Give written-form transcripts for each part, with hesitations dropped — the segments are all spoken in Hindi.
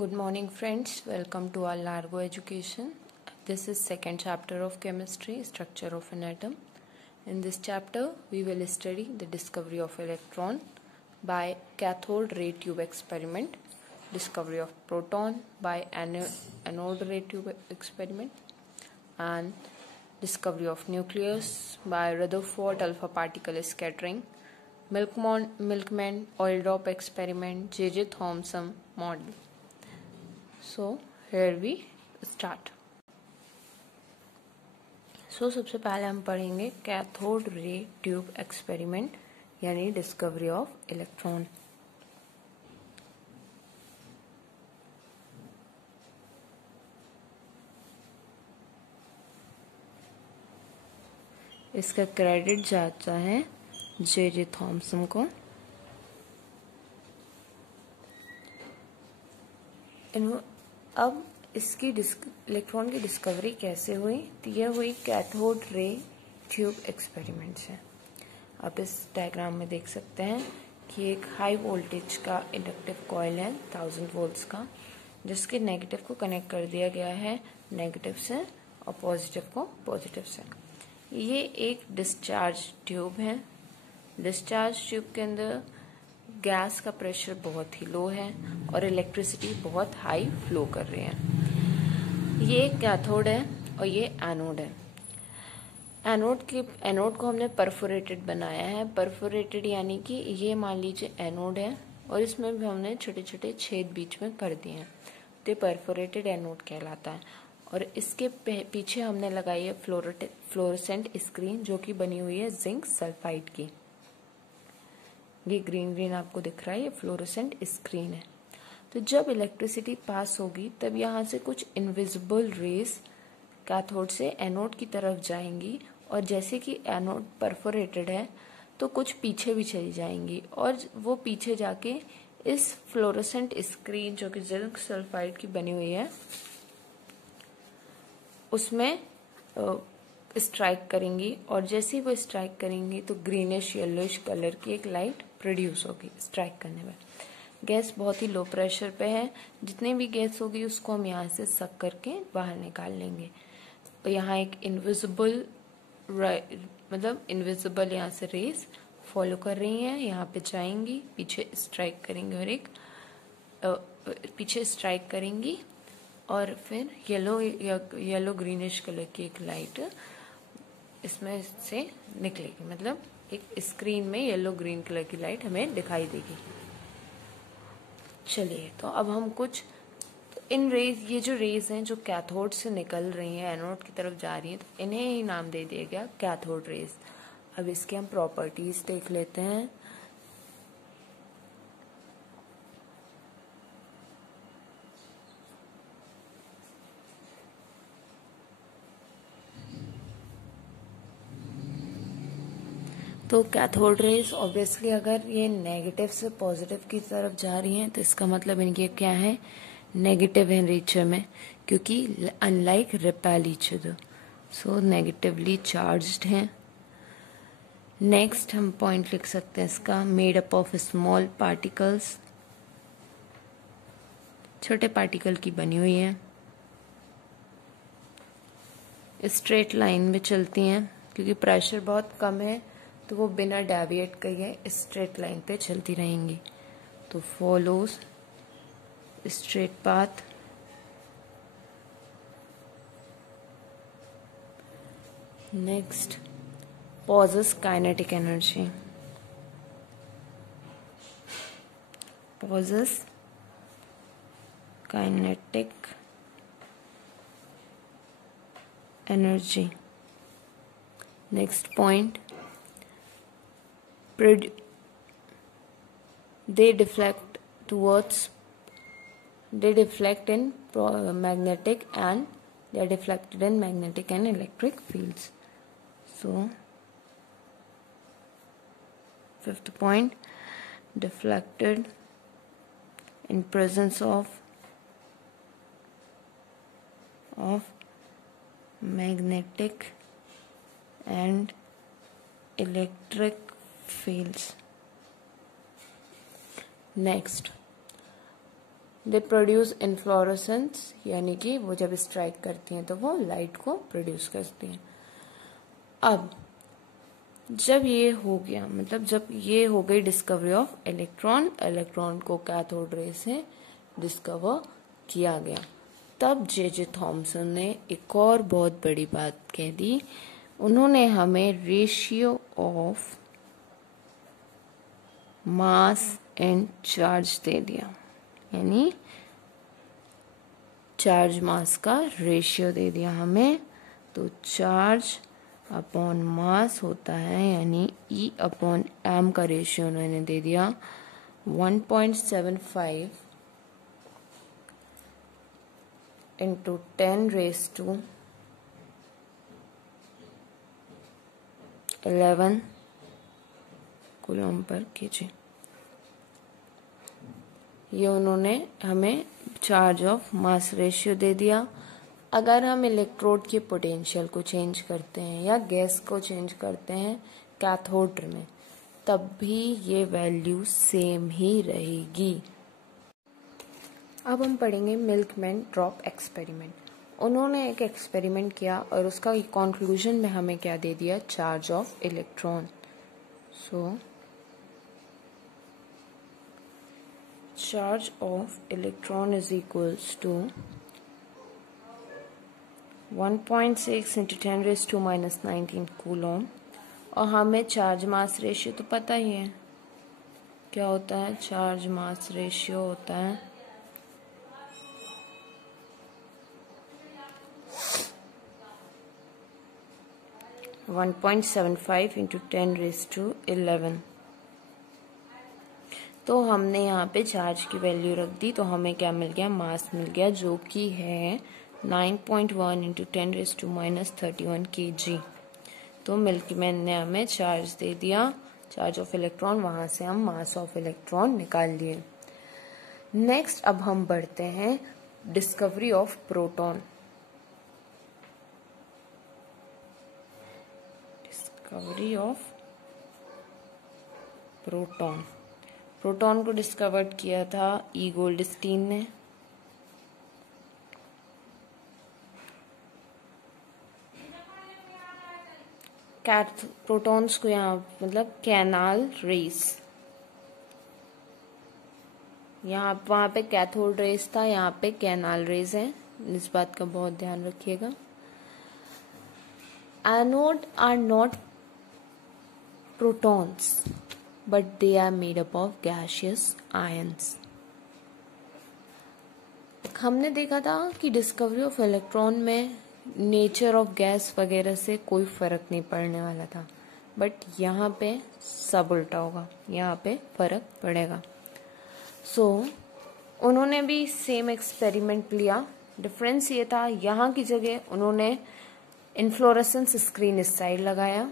Good morning friends, welcome to our Largo education. This is second chapter of chemistry, structure of an atom. In this chapter, we will study the discovery of electron by cathode ray tube experiment, discovery of proton by anode ray tube experiment, and discovery of nucleus by Rutherford alpha particle scattering, Milkman oil drop experiment, J.J. Thomson model. So here we start. सबसे पहले हम पढ़ेंगे कैथोड रे ट्यूब एक्सपेरिमेंट यानी डिस्कवरी ऑफ इलेक्ट्रॉन। इसका क्रेडिट जाता है J.J. थॉमसन को। अब इसकी इलेक्ट्रॉन की डिस्कवरी कैसे हुई? तो यह हुई कैथोड रे ट्यूब एक्सपेरिमेंट से। आप इस डायग्राम में देख सकते हैं कि एक हाई वोल्टेज का इंडक्टिव कॉइल है 1000 वोल्ट्स का, जिसके नेगेटिव को कनेक्ट कर दिया गया है नेगेटिव से और पॉजिटिव को पॉजिटिव से। ये एक डिस्चार्ज ट्यूब है। डिस्चार्ज ट्यूब के अंदर गैस का प्रेशर बहुत ही लो है और इलेक्ट्रिसिटी बहुत हाई फ्लो कर रही है। ये कैथोड है और ये एनोड है। एनोड को हमने परफोरेटेड बनाया है। परफोरेटेड यानी कि ये मान लीजिए एनोड है और इसमें भी हमने छोटे छोटे छेद बीच में कर दिए हैं, तो परफोरेटेड एनोड कहलाता है। और इसके पीछे हमने लगाई है फ्लोरोसेंट स्क्रीन, जो कि बनी हुई है जिंक सल्फाइड की। ये ग्रीन ग्रीन आपको दिख रहा है, ये फ्लोरोसेंट स्क्रीन है। तो जब इलेक्ट्रिसिटी पास होगी तब यहाँ से कुछ इनविजिबल रेज कैथोड से एनोड की तरफ जाएंगी, और जैसे कि एनोड परफोरेटेड है तो कुछ पीछे भी चली जाएंगी, और वो पीछे जाके इस फ्लोरोसेंट स्क्रीन जो कि जिंक सल्फाइड की बनी हुई है उसमें स्ट्राइक करेंगी। और जैसे ही वो स्ट्राइक करेंगी तो ग्रीनिश येलोइश कलर की एक लाइट प्रोड्यूस होगी। स्ट्राइक करने में गैस बहुत ही लो प्रेशर पे है। जितनी भी गैस होगी उसको हम यहाँ से सक करके बाहर निकाल लेंगे। तो यहाँ एक इनविजिबल इनविजिबल यहाँ से रेस फॉलो कर रही हैं, यहाँ पे जाएंगी, पीछे स्ट्राइक करेंगे और एक पीछे स्ट्राइक करेंगी और फिर येलो ग्रीनिश कलर की एक लाइट इसमें से निकलेगी। मतलब एक स्क्रीन में येलो ग्रीन कलर की लाइट हमें दिखाई देगी। चलिए, तो अब हम कुछ इन रेज, ये जो रेज हैं जो कैथोड से निकल रही हैं एनोड की तरफ जा रही हैं, तो इन्हें ही नाम दे दिया गया कैथोड रेज। अब इसके हम प्रॉपर्टीज देख लेते हैं। तो कैथोड रेज ऑब्वियसली अगर ये नेगेटिव से पॉजिटिव की तरफ जा रही हैं तो इसका मतलब इनके क्या है, नेगेटिव है नेचर में, क्योंकि अनलाइक रिपेल ईच अदर, सो नेगेटिवली चार्ज्ड हैं। नेक्स्ट हम पॉइंट लिख सकते हैं इसका, made up of small particles, छोटे पार्टिकल की बनी हुई है। स्ट्रेट लाइन में चलती हैं क्योंकि प्रेशर बहुत कम है, तो वो बिना डेविएट किए स्ट्रेट लाइन पे चलती रहेंगी। तो follows straight path. Next, possess kinetic energy. Possess kinetic energy. Next point, they deflect in magnetic and they are deflected in magnetic and electric fields. So fifth point, deflected in presence of magnetic and electric fields. Next, they produce inflorescence, यानी कि वो जब स्ट्राइक करती हैं तो वो लाइट को प्रोड्यूस करती हैं। अब जब ये हो गया, मतलब जब ये हो गई डिस्कवरी ऑफ इलेक्ट्रॉन, इलेक्ट्रॉन को कैथोड रे से डिस्कवर किया गया, तब जे थॉमसन ने एक और बहुत बड़ी बात कह दी। उन्होंने हमें ratio of mass and charge दे दिया, यानी चार्ज मास का रेशियो दे दिया हमें। तो चार्ज अपॉन मास होता है, यानी E अपॉन m का रेशियो उन्होंने दे दिया 1.75 into 10 raise to 11 coulomb per kg. ये उन्होंने हमें चार्ज ऑफ मास रेशियो दे दिया। अगर हम इलेक्ट्रोड के पोटेंशियल को चेंज करते हैं या गैस को चेंज करते हैं कैथोड में, तब भी ये वैल्यू सेम ही रहेगी। अब हम पढ़ेंगे मिल्कमैन ड्रॉप एक्सपेरिमेंट। उन्होंने एक एक्सपेरिमेंट किया और उसका कंक्लूजन में हमें क्या दे दिया, charge of electron. So charge of electron is equals to 1.6 into 10 raised to minus 19 coulomb. और हमें चार्ज मास रेशियो तो पता ही है क्या होता है। चार्ज मास रेशियो होता है 1.75 into 10 raised to 11। तो हमने यहाँ पे चार्ज की वैल्यू रख दी, तो हमें क्या मिल गया, मास मिल गया, जो कि है 9.1 into 10 raise to minus 31 kg। तो मिल्कमैन ने हमें चार्ज दे दिया, चार्ज ऑफ इलेक्ट्रॉन, वहां से हम मास ऑफ इलेक्ट्रॉन निकाल लिए। नेक्स्ट अब हम बढ़ते हैं discovery of proton. Discovery of proton. Proton को डिस्कवर्ड किया था ई गोल्डस्टीन ने। प्रोटॉन्स को यहाँ मतलब कैनाल रेस, यहाँ वहां पे कैथोड रेस था, यहाँ पे कैनाल रेस है, इस बात का बहुत ध्यान रखिएगा। Anode are not protons but they are made up of gaseous ions। हमने देखा था कि डिस्कवरी ऑफ इलेक्ट्रॉन में नेचर ऑफ गैस वगैरह से कोई फर्क नहीं पड़ने वाला था, बट यहाँ पे सब उल्टा होगा, यहाँ पे फर्क पड़ेगा। सो उन्होंने भी सेम एक्सपेरिमेंट लिया। डिफरेंस ये था, यहाँ की जगह उन्होंने इन्फ्लोरेसेंस स्क्रीन इस साइड लगाया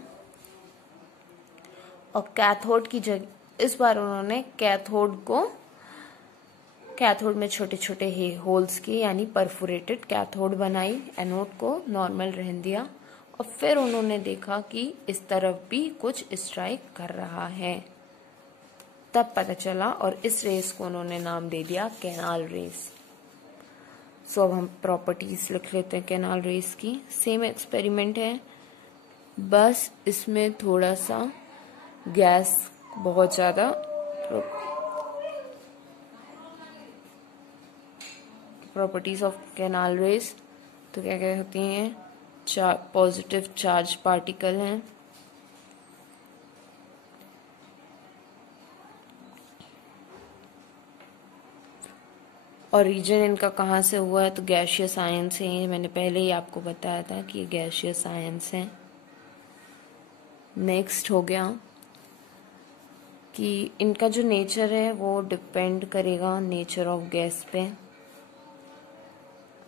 और कैथोड की जगह इस बार उन्होंने कैथोड में छोटे छोटे होल्स की, यानी परफोरेटेड कैथोड बनाई, एनोड को नॉर्मल रहने दिया, और फिर उन्होंने देखा कि इस तरफ भी कुछ स्ट्राइक कर रहा है, तब पता चला, और इस रेस को उन्होंने नाम दे दिया कैनाल रेस। सो अब हम प्रॉपर्टीज लिख लेते हैं कैनाल रेस की। सेम एक्सपेरिमेंट है, बस इसमें थोड़ा सा गैस बहुत ज्यादा प्रॉपर्टीज ऑफ कैनाल रेस, तो क्या क्या होती हैं, पॉजिटिव चार्ज पार्टिकल हैं, और रीजन इनका कहाँ से हुआ है, तो गैसियस आयन से ही। मैंने पहले ही आपको बताया था कि ये गैसियस आयन्स हैं। नेक्स्ट हो गया कि इनका जो नेचर है वो डिपेंड करेगा नेचर ऑफ गैस पे।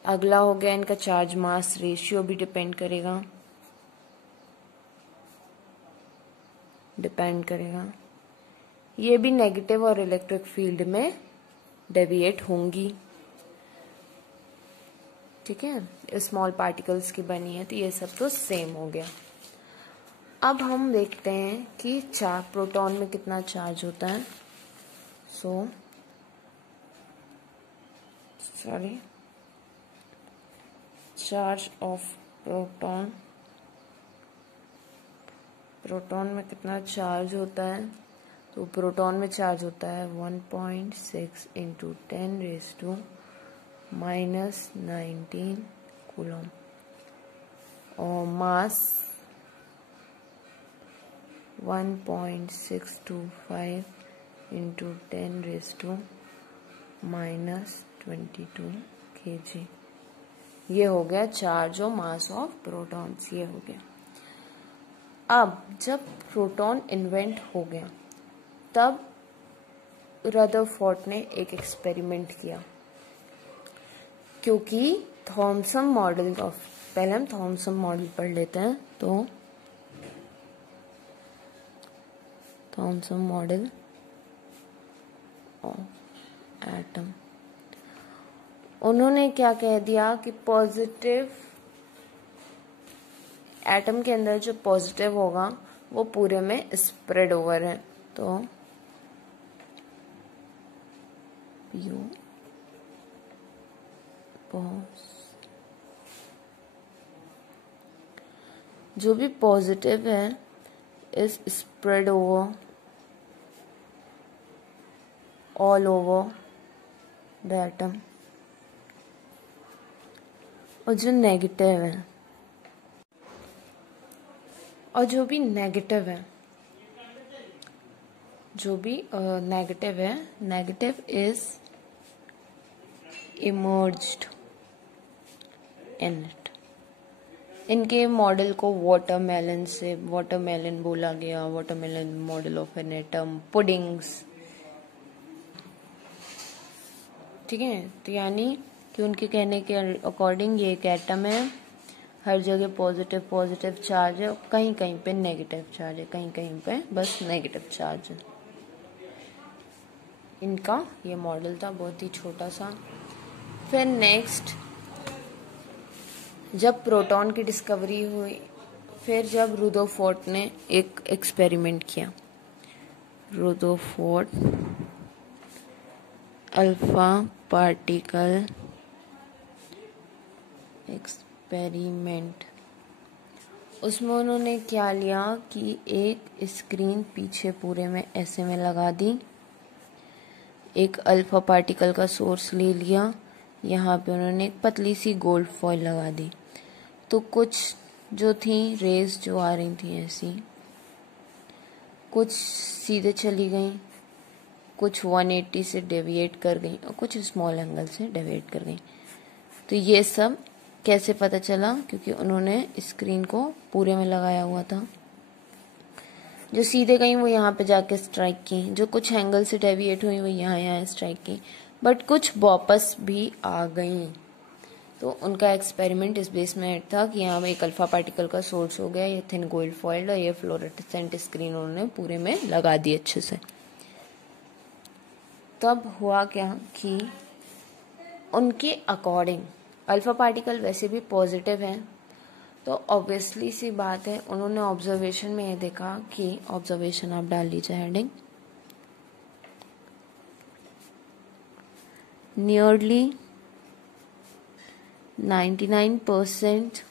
अगला हो गया इनका चार्ज मास रेशियो भी डिपेंड करेगा, ये भी नेगेटिव और इलेक्ट्रिक फील्ड में डेविएट होंगी। ठीक है, स्मॉल पार्टिकल्स की बनी है, तो ये सब तो सेम हो गया। अब हम देखते हैं कि प्रोटॉन में कितना चार्ज होता है। सो चार्ज ऑफ प्रोटॉन, प्रोटॉन में कितना चार्ज होता है, तो प्रोटॉन में चार्ज होता है 1.6 इंटू 10⁻⁻19 कूलम, और मास 1.625 इंटू 10⁻22 kg। ये हो गया चार्ज और मास ऑफ प्रोटॉन्स, ये हो गया। अब जब प्रोटॉन इन्वेंट हो गया तब रदरफोर्ड ने एक एक्सपेरिमेंट किया, क्योंकि थॉमसन मॉडल का, पहले हम थॉमसन मॉडल पढ़ लेते हैं। तो थॉमसन मॉडल ऑफ एटम, उन्होंने क्या कह दिया कि पॉजिटिव एटम के अंदर जो पॉजिटिव होगा वो पूरे में स्प्रेड ओवर है। तो जो भी पॉजिटिव है is spread over all over the atom, और जो नेगेटिव है, और जो भी नेगेटिव है, negative is emerged in it. इनके मॉडल को वाटरमेलन बोला गया, watermelon model of an atom, puddings, ठीक है। तो यानी कि उनके कहने के अकॉर्डिंग ये एक एटम है, हर जगह पॉजिटिव चार्ज है, कहीं कहीं पे नेगेटिव चार्ज है, कहीं कहीं पे बस नेगेटिव चार्ज है। इनका ये मॉडल था, बहुत ही छोटा सा। फिर नेक्स्ट जब प्रोटॉन की डिस्कवरी हुई, फिर जब रदरफोर्ड ने एक एक्सपेरिमेंट किया, रदरफोर्ड अल्फा पार्टिकल एक्सपेरिमेंट, उसमें उन्होंने क्या लिया कि एक स्क्रीन पीछे पूरे में ऐसे में लगा दी, एक अल्फा पार्टिकल का सोर्स ले लिया, यहाँ पे उन्होंने एक पतली सी गोल्ड फॉइल लगा दी। तो कुछ जो थी रेज जो आ रही थी ऐसी, कुछ सीधे चली गई, कुछ 180 से डेविएट कर गई, और कुछ स्मॉल एंगल से डेविएट कर गई। तो ये सब कैसे पता चला, क्योंकि उन्होंने स्क्रीन को पूरे में लगाया हुआ था। जो सीधे गई वो यहाँ पे जाके स्ट्राइक की, जो कुछ एंगल से डेविएट हुई वो यहाँ स्ट्राइक की, बट कुछ वापस भी आ गई। तो उनका एक्सपेरिमेंट इस बेस में था कि यहाँ एक अल्फा पार्टिकल का सोर्स हो गया, ये थिन गोल्ड फॉइल और ये फ्लोरेसेंट स्क्रीन उन्होंने पूरे में लगा दी अच्छे से। तब हुआ क्या कि उनके अकॉर्डिंग अल्फा पार्टिकल वैसे भी पॉजिटिव है, तो ऑब्वियसली सी बात है उन्होंने ऑब्जर्वेशन में ये देखा कि, ऑब्जर्वेशन आप डाल लीजिए heading, nearly 99%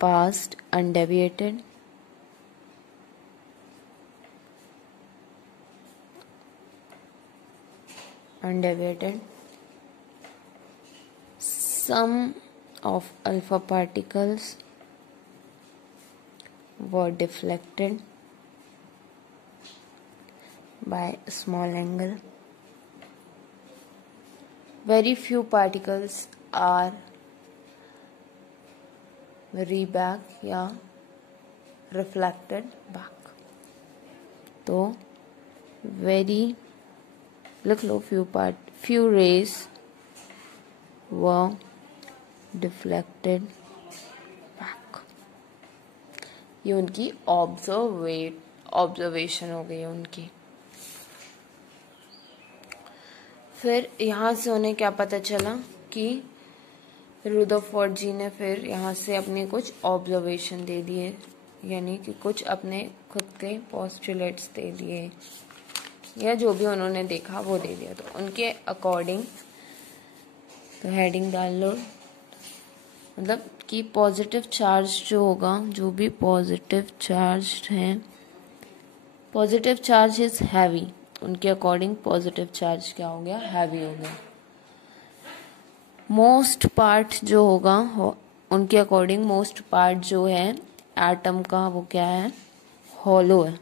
passed undeviated, some of alpha particles were deflected by a small angle. Very few particles are reback या reflected back. तो very लिख लो, few rays were deflected back. ये उनकी ऑब्जर्वेशन हो गई उनकी। फिर यहाँ से उन्हें क्या पता चला कि रदरफोर्ड जी ने फिर यहाँ से अपने कुछ ऑब्जर्वेशन दे दिए, यानी कि कुछ अपने खुद के पोस्टुलेट्स दे दिए, या जो भी उन्होंने देखा वो दे दिया। तो उनके अकॉर्डिंग तो हेडिंग डाल लो, मतलब कि पॉजिटिव चार्ज जो होगा, जो भी पॉजिटिव चार्ज है, पॉजिटिव चार्ज इज हैवी, उनके अकॉर्डिंग पॉजिटिव चार्ज क्या हो गया, हैवी हो गया। मोस्ट पार्ट जो होगा उनके अकॉर्डिंग मोस्ट पार्ट जो है एटम का वो क्या है, हॉलो है,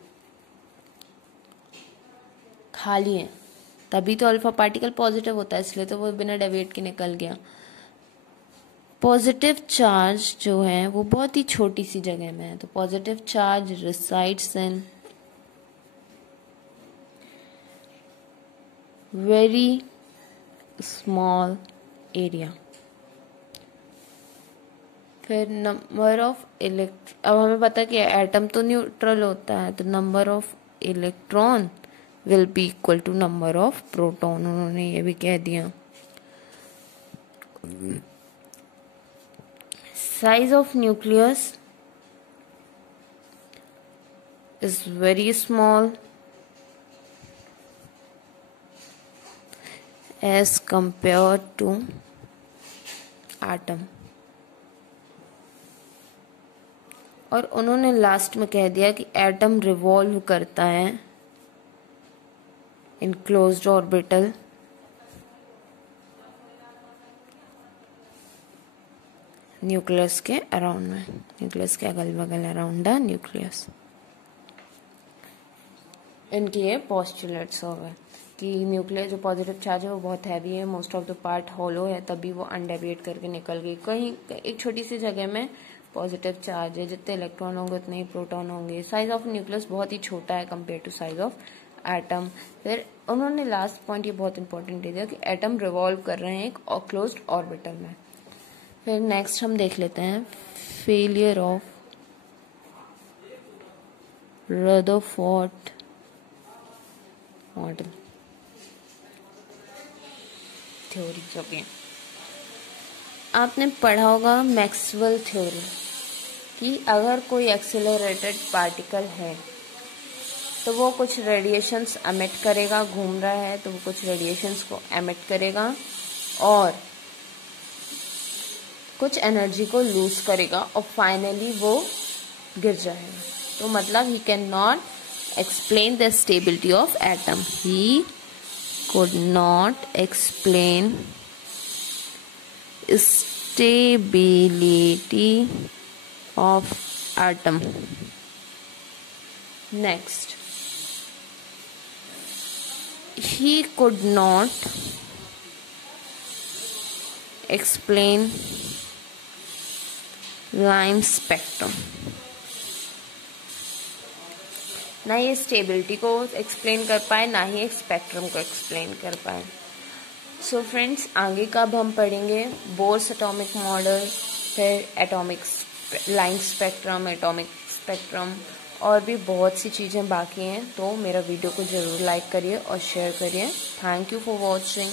खाली है, तभी तो अल्फा पार्टिकल पॉजिटिव होता है, इसलिए तो वो बिना डेविएट के निकल गया। पॉजिटिव चार्ज जो है वो बहुत ही छोटी सी जगह में है, तो positive charge resides in very small area. फिर नंबर ऑफ अब हमें पता है कि एटम तो न्यूट्रल होता है, तो number of electron will be equal to number of proton, उन्होंने ये भी कह दिया। Size of nucleus is very small as compare to atom. और उन्होंने लास्ट में कह दिया कि एटम रिवॉल्व करता है इन क्लोज्ड ऑर्बिटल न्यूक्लियस के अराउंड में, न्यूक्लियस के अगल बगल, अराउंड द न्यूक्लियस। इनके ये पोस्टुलेट्स हो गए कि न्यूक्लियस जो पॉजिटिव चार्ज है वो बहुत हैवी है, most of the part hollow है, तभी वो अनडेविएट करके निकल गई। कहीं एक छोटी सी जगह में पॉजिटिव चार्ज है, जितने इलेक्ट्रॉन होंगे उतने ही प्रोटॉन होंगे। साइज ऑफ न्यूक्लियस बहुत ही छोटा है compare to size of atom. फिर उन्होंने लास्ट पॉइंट ये बहुत इंपॉर्टेंट दे दिया कि एटम रिवॉल्व कर रहे हैं एक क्लोज्ड ऑर्बिटल में। फिर नेक्स्ट हम देख लेते हैं failure of Rutherford model theory. Okay, आपने पढ़ा होगा मैक्सवेल थ्योरी कि अगर कोई एक्सेलरेटेड पार्टिकल है तो वो कुछ रेडिएशंस एमिट करेगा, घूम रहा है तो वो कुछ रेडिएशंस को एमिट करेगा और कुछ एनर्जी को लूज करेगा और फाइनली वो गिर जाएगा। तो मतलब he can not explain the stability of atom, he could not explain stability of atom. Next, he could not explain line spectrum. ना ये स्टेबिलिटी को एक्सप्लेन कर पाए, ना ही एक स्पेक्ट्रम को एक्सप्लेन कर पाए। सो फ्रेंड्स, आगे का अब हम पढ़ेंगे बोर्स एटॉमिक मॉडल, फिर atomic line spectrum, atomic spectrum और भी बहुत सी चीज़ें बाकी हैं। तो मेरा वीडियो को ज़रूर लाइक करिए और शेयर करिए। Thank you for watching.